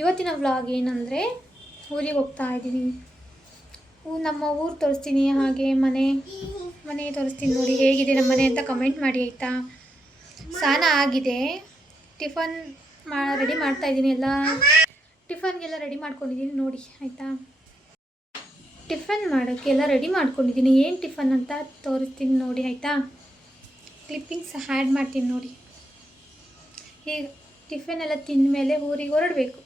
ಇವತ್ತಿನ ವ್ಲಾಗ್ ಏನಂದರೆ ಊರಿಗೆ ಹೋಗ್ತಾ ಇದ್ದೀನಿ. ನಮ್ಮ ಊರು ತೋರಿಸ್ತೀನಿ, ಹಾಗೆ ಮನೆ ಮನೆ ತೋರಿಸ್ತೀನಿ ನೋಡಿ ಹೇಗಿದೆ, ನಮ್ಮ ಮನೆ ಅಂತ ಕಮೆಂಟ್ ಮಾಡಿ ಆಯಿತಾ? ಸ್ನಾನ ಆಗಿದೆ. ಟಿಫನ್ ಮಾ ರೆಡಿ ಮಾಡ್ತಾ ಇದ್ದೀನಿ ಎಲ್ಲ. ಟಿಫನ್ಗೆಲ್ಲ ರೆಡಿ ಮಾಡ್ಕೊಂಡಿದ್ದೀನಿ ನೋಡಿ, ಆಯಿತಾ? ಟಿಫನ್ ಮಾಡೋಕ್ಕೆ ಎಲ್ಲ ರೆಡಿ ಮಾಡ್ಕೊಂಡಿದ್ದೀನಿ. ಏನು ಟಿಫನ್ ಅಂತ ತೋರಿಸ್ತೀನಿ ನೋಡಿ, ಆಯಿತಾ? ಕ್ಲಿಪ್ಪಿಂಗ್ಸ್ ಆ್ಯಡ್ ಮಾಡ್ತೀನಿ ನೋಡಿ. ಈಗ ಟಿಫನ್ ಎಲ್ಲ ತಿಂದ ಮೇಲೆ ಊರಿಗೆ ಹೊರಡಬೇಕು.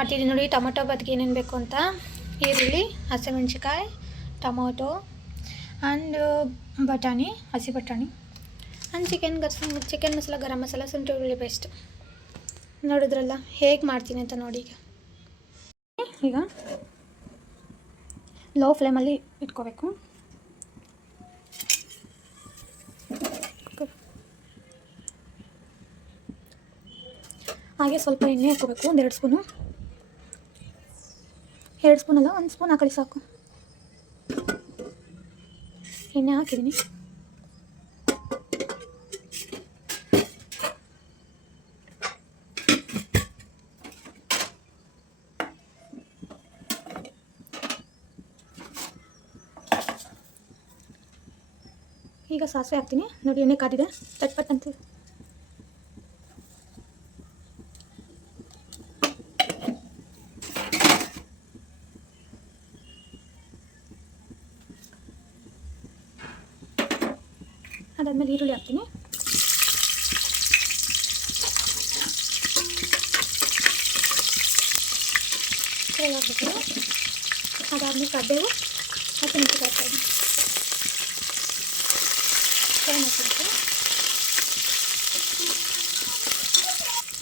ಮಾಡ್ತಿದ್ದೀನಿ ನೋಡಿ, ಟೊಮೊಟೊ ಬದ್ಕೆ ಏನೇನು ಬೇಕು ಅಂತ. ಈರುಳ್ಳಿ ಹಸಿಮೆಣ್ಸಿಕಾಯಿ ಟೊಮೊಟೊ ಆ್ಯಂಡ್ ಬಟಾಣಿ, ಹಸಿ ಬಟಾಣಿ. ಆ್ಯಂಡ್ ಚಿಕನ್ ಗರ್ಸ್ ಚಿಕನ್ ಮಸಾಲ, ಗರಂ ಮಸಾಲ, ಶುಂಠಿ ಈರುಳ್ಳಿ ಪೇಸ್ಟ್. ನೋಡಿದ್ರಲ್ಲ, ಹೇಗೆ ಮಾಡ್ತೀನಿ ಅಂತ ನೋಡಿ ಈಗ. ಈಗ ಲೋ ಫ್ಲೇಮಲ್ಲಿ ಇಟ್ಕೋಬೇಕು. ಹಾಗೆ ಸ್ವಲ್ಪ ಎಣ್ಣೆ ಹಾಕೋಬೇಕು ಒಂದೆರಡು ಸ್ಪೂನು. ಎರಡು ಸ್ಪೂನ್ ಅಲ್ಲ, ಒಂದು ಸ್ಪೂನ್ ಹಾಕೊಳ್ಳಿ ಸಾಕು. ಎಣ್ಣೆ ಹಾಕಿದ್ದೀನಿ ಈಗ ಸಾಸಿವೆ ಹಾಕ್ತೀನಿ. ನೋಡಿ ಎಣ್ಣೆ ಕಾದಿದೆ, ಚಟ್ಪಟ್ ಪಟ್ ಅಂತ ಅದಾದ್ಮೇಲೆ ಈರುಳ್ಳಿ ಹಾಕ್ತೀನಿ. ಫ್ರೈ ಆಗಬೇಕು ಅದಾದ್ಮೇಲೆ ಕಡ್ಡೆವು ಹಸಿಮೆಣಸಿಗೆ ಹಾಕ್ತಾಯಿದ್ದೀನಿ ಫ್ರೈ ಮಾಡ್ಕೊಬೇಕು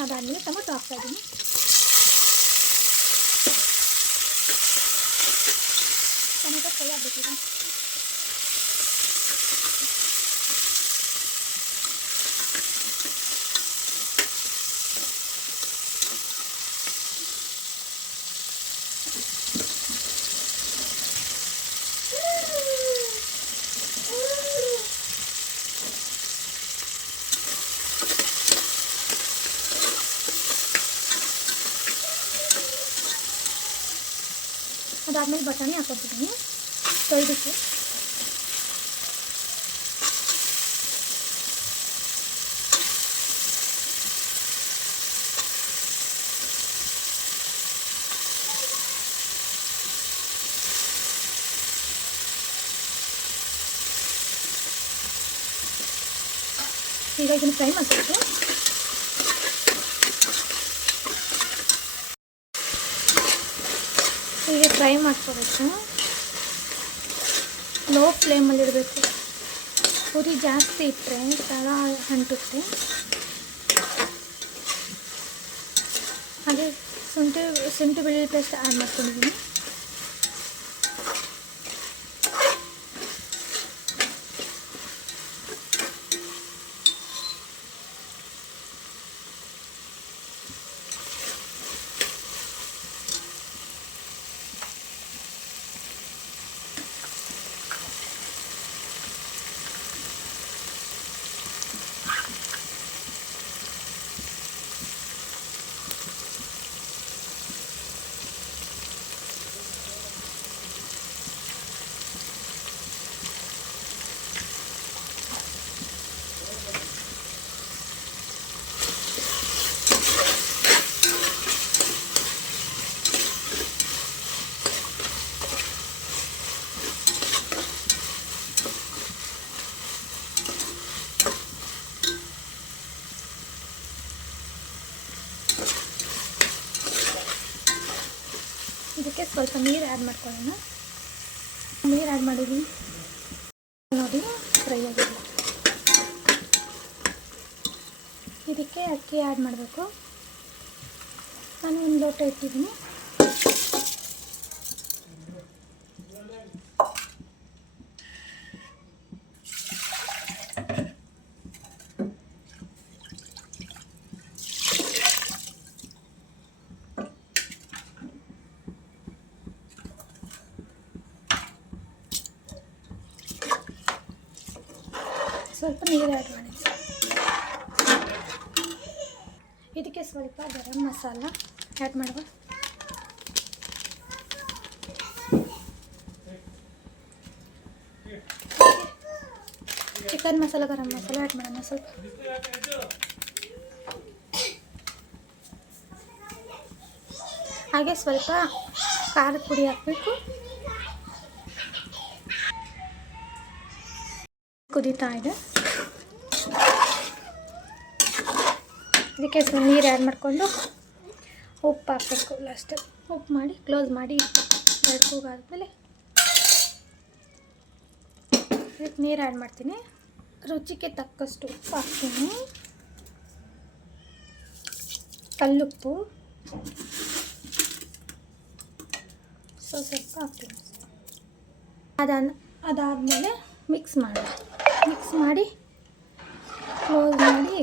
ಅದಾದಮೇಲೆ ಟೊಮೊಟೊ ಹಾಕ್ತಾಯಿದ್ದೀನಿ ಟೊಮೊಟೊ ಫ್ರೈ ಆಗಬೇಕೀಗ ಅದಾದಮೇಲೆ ಬಟಾಣಿ ಹಾಕೊತಿದ್ದೀನಿ ತೊಳೆದಿಟ್ಟು ಈಗ ಇದನ್ನು ಫ್ರೈ ಮಾಡಬೇಕು ಹೀಗೆ ಫ್ರೈ ಮಾಡ್ಕೋಬೇಕು. ಲೋ ಫ್ಲೇಮಲ್ಲಿ ಇಡಬೇಕು. ಉರಿ ಜಾಸ್ತಿ ಇಟ್ಟರೆ ತಳ ಅಂಟುತ್ತೆ. ಹಾಗೆ ಶುಂಠಿ ಶುಂಠಿ ಬೆಳ್ಳುಳ್ಳಿ ಪೇಸ್ಟ್ ಆ್ಯಡ್ ಮಾಡ್ಕೊಂಡಿದ್ದೀನಿ ಇದಕ್ಕೆ ನೀರು ಆ್ಯಡ್ ಮಾಡ್ಕೊಳ್ಳೋಣ. ನೀರು ಆ್ಯಡ್ ಮಾಡಿದ್ವಿ. ನೋಡಿ ಫ್ರೈ ಆಗಿದೆ. ಇದಕ್ಕೆ ಅಕ್ಕಿ ಆ್ಯಡ್ ಮಾಡಬೇಕು. ನಾನು ಒಂದು ಲೋಟ ಇಟ್ಟಿದ್ದೀನಿ. ಸ್ವಲ್ಪ ನೀರು ಆ್ಯಡ್ ಮಾಡಿ. ಇದಕ್ಕೆ ಸ್ವಲ್ಪ ಗರಂ ಮಸಾಲ ಆ್ಯಡ್ ಮಾಡುವ. ಚಿಕನ್ ಮಸಾಲ, ಗರಂ ಮಸಾಲ ಆ್ಯಡ್ ಮಾಡೋಣ ಸ್ವಲ್ಪ. ಹಾಗೆ ಸ್ವಲ್ಪ ಖಾರದ ಪುಡಿ ಹಾಕಬೇಕು. ಕುದೀತಾ ಇದೆ. ಇದಕ್ಕೆ ಸ್ವಲ್ಪ ನೀರು ಆ್ಯಡ್ ಮಾಡಿಕೊಂಡು ಉಪ್ಪು ಹಾಕಬೇಕು ಲಾಸ್ಟ್ ಉಪ್ಪು ಮಾಡಿ ಕ್ಲೋಸ್ ಮಾಡಿ ಎರಡು ಕೂಗಾದ್ಮೇಲೆ ಇದಕ್ಕೆ ನೀರು ಆ್ಯಡ್ ಮಾಡ್ತೀನಿ. ರುಚಿಗೆ ತಕ್ಕಷ್ಟು ಉಪ್ಪು ಹಾಕ್ತೀನಿ. ಕಲ್ಲುಪ್ಪು. ಸೊ ಸ್ವಲ್ಪ ಹಾಕ್ತೀನಿ. ಅದಾದ ಅದಾದಮೇಲೆ ಮಿಕ್ಸ್ ಮಾಡಿ ಮಿಕ್ಸ್ ಮಾಡಿ ಕ್ಲೋಸ್ ಮಾಡಿ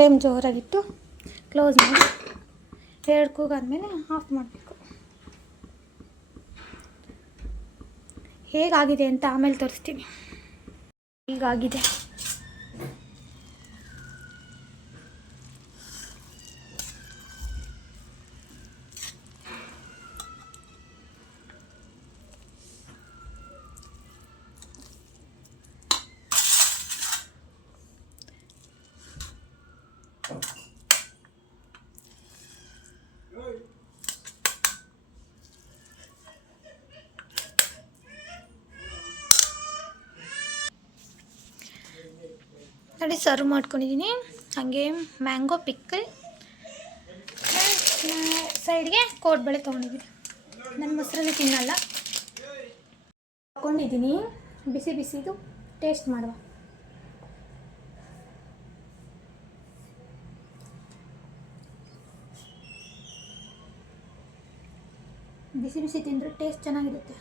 ಫ್ಲೇಮ್ ಜೋರಾಗಿಟ್ಟು ಕ್ಲೋಸ್ ಮಾಡಿ ಎರಡು ಕೂಗಾದ್ಮೇಲೆ ಆಫ್ ಮಾಡಬೇಕು. ಹೇಗಾಗಿದೆ ಅಂತ ಆಮೇಲೆ ತೋರಿಸ್ತೀನಿ. ಹೀಗಾಗಿದೆ? ನೋಡಿ ಸರ್ವ್ ಮಾಡ್ಕೊಂಡಿದ್ದೀನಿ ಹಾಗೆ ಮ್ಯಾಂಗೋ ಪಿಕ್ಕಲ್ ಸೈಡ್ಗೆ ಕೋಡ್ಬಳೆ ತೊಗೊಂಡಿದ್ದೀನಿ ನನ್ನ ಮೊಸರನ್ನು ತಿನ್ನಲ್ಲ. ಹಾಕ್ಕೊಂಡಿದ್ದೀನಿ ಬಿಸಿ ಬಿಸಿದು ಟೇಸ್ಟ್ ಮಾಡುವ. ಬಿಸಿ ಬಿಸಿ ತಿಂದರೆ ಟೇಸ್ಟ್ ಚೆನ್ನಾಗಿರುತ್ತೆ.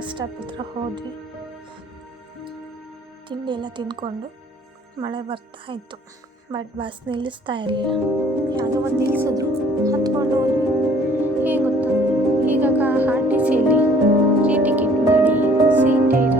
ಹತ್ರ ಹೋದ್ವಿ. ತಿಂಡಿ ಎಲ್ಲ ತಿಂದ್ಕೊಂಡು ಮಳೆ ಬರ್ತಾ ಇತ್ತು. ಬಟ್ ಬಸ್ ನಿಲ್ಲಿಸ್ತಾ ಇರಲಿಲ್ಲ. ಯಾವುದೋ ಒಂದು ನಿಲ್ಲಿಸಿದ್ರು ಹತ್ಕೊಂಡು ಹೋದ್ವಿ. ಹೇಗೆ ಈಗ ಆರ್ ಟಿ ಸಿಯಲ್ಲಿ ಫ್ರೀ ಟಿಕೆಟ್ ಮಾಡಿ ಸೀಟೇ ಇರಲ್ಲ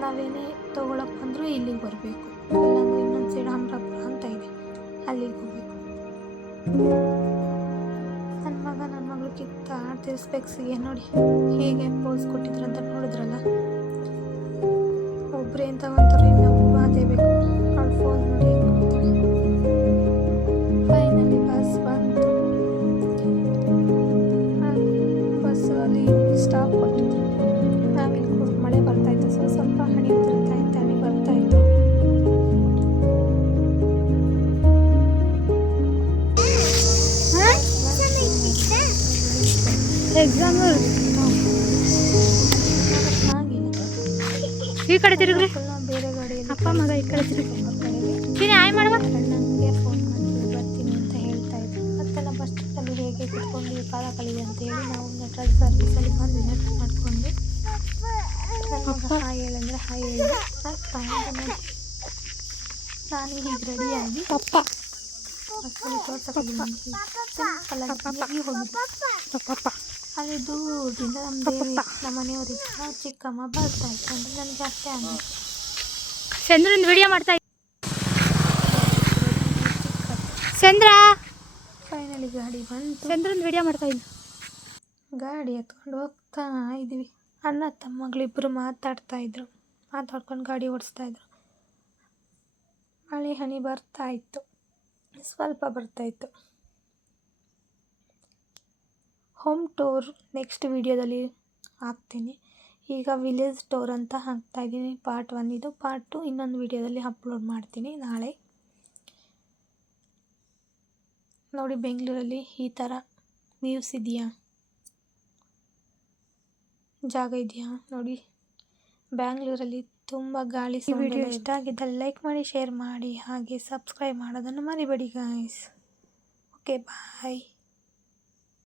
ನಾವೇನೇ ತೊಗೊಳಕ್ಕೆ ಬಂದರೂ ಇಲ್ಲಿಗೆ ಬರಬೇಕು. ಇಲ್ಲಾಂದ್ರೆ ಇನ್ನೊಂದು ಸೈಡ್ ಅಮರಾಪುರ ಅಂತ ಇದೆ. ಅಲ್ಲಿಗೆ ಹೋಗ್ಬೇಕು. ನನ್ನ ಮಗ ನನ್ನ ಮಗಳು ಕಿತ್ತ ತಿಳಿಸ್ಬೇಕು ಸ್ಪೆಕ್ಸಿಗೆ ನೋಡಿ ಹೇಗೆ ಪೋಸ್ ಕೊಟ್ಟಿದ್ರು ಅಂತ ನೋಡಿದ್ರಲ್ಲ? ಒಬ್ಬರೇ ಅಂತ ಒಂಥರ ಇನ್ನೊಬ್ಬರು ಅದೇ ಬೇಕು. ಅವ್ಳ ಫೋನ್ ನೋಡಿ ಈ ಕಡೆ ತಿರುಗ್ರಿ. ಬೇರೆ ಗಾಡಿಯಲ್ಲಿ ಅಪ್ಪ ಮಗ ಈ ಕಡೆ ತಿರುಗಿ ನೀನು ಆಯ್ ಮಾಡುವ. ಅಣ್ಣನಿಗೆ ಫೋನ್ ಮಾಡಿ ಬರ್ತೀನಿ ಅಂತ ಹೇಳ್ತಾ ಇದ್ದೆ. ಮತ್ತೆ ನಮ್ಮ ಬಸ್ ಸ್ಟಾಪಲ್ಲಿ ಹೇಗೆ ಕುತ್ಕೊಂಡು ಕಾಲ ಕಳೀಲಿ ಅಂತ ಹೇಳಿ ನಾವು ನಟರಾಜ್ ಸರ್ವಿಸಲ್ಲಿ ಬಂದು ನೆಟ್ ಮಾಡ್ಕೊಂಡು ಅಪ್ಪ. ಹಾಯ್ ಹೇಳಂದ್ರೆ ಹಾಯ್ ಹೇಳಿ. ನೋಡಿ ನಾನು ಹೀಗೆ ರೆಡಿಯಾಗಿ ಪಪ್ಪ ಬಸ್ಸಲ್ಲಿ ತೋರ್ಸಕ್ಕೆ ಸಿಂಪಲ್ ಆಗಿ ಅಪ್ಪ. ಅಲ್ಲಿ ದೂರದಿಂದ ನಮ್ಮ ದೇವಿ ನಮ್ಮ ಮನೆಯವರಿಗೆ. ಚಿಕ್ಕಮ್ಮ ಬರ್ತಾ ಇತ್ತು ಅಂದರೆ ನನಗೆ ಅಷ್ಟೇ ಅಂದರೆ ಚಂದ್ರನ್ ವಿಡಿಯೋ ಮಾಡ್ತಾ ಇದ್ದ? ಚಂದ್ರ? ಫೈನಲಿ ಗಾಡಿ ಬಂತು. ಚಂದ್ರನ್ ವಿಡಿಯೋ ಮಾಡ್ತಾ ಇದ್ದ? ಗಾಡಿ ಎತ್ಕೊಂಡು ಹೋಗ್ತಾ ಇದ್ವಿ. ಅಣ್ಣ ತಮ್ಮಗಳಿಬ್ಬರು ಮಾತಾಡ್ತಾ ಇದ್ರು. ಮಾತಾಡ್ಕೊಂಡು ಗಾಡಿ ಓಡಿಸ್ತಾ ಇದ್ರು. ಮಳೆ ಹನಿ ಬರ್ತಾ ಇತ್ತು. ಸ್ವಲ್ಪ ಬರ್ತಾ ಇತ್ತು. ಹೋಮ್ ಟೂರ್ ನೆಕ್ಸ್ಟ್ ವಿಡಿಯೋದಲ್ಲಿ ಹಾಕ್ತೀನಿ. ಈಗ ವಿಲೇಜ್ ಟೂರ್ ಅಂತ ಹಾಕ್ತಾ ಇದ್ದೀನಿ. ಪಾರ್ಟ್ ಒನ್ ಇದು. ಪಾರ್ಟ್ ಟು ಇನ್ನೊಂದು ವಿಡಿಯೋದಲ್ಲಿ ಅಪ್ಲೋಡ್ ಮಾಡ್ತೀನಿ ನಾಳೆ. ನೋಡಿ ಬೆಂಗಳೂರಲ್ಲಿ ಈ ಥರ ವ್ಯೂಸ್ ಇದೆಯಾ? ಜಾಗ ಇದೆಯಾ? ನೋಡಿ. ಬ್ಯಾಂಗ್ಳೂರಲ್ಲಿ ತುಂಬ ಗಾಳಿ ಈ ವಿಡಿಯೋ ಇಷ್ಟ ಆಗಿದ್ದಲ್ಲಿ ಲೈಕ್ ಮಾಡಿ ಶೇರ್ ಮಾಡಿ ಹಾಗೆ ಸಬ್ಸ್ಕ್ರೈಬ್ ಮಾಡೋದನ್ನು ಮರಿಬೇಡಿ ಗಾಯ್ಸ್ ಓಕೆ ಬಾಯ್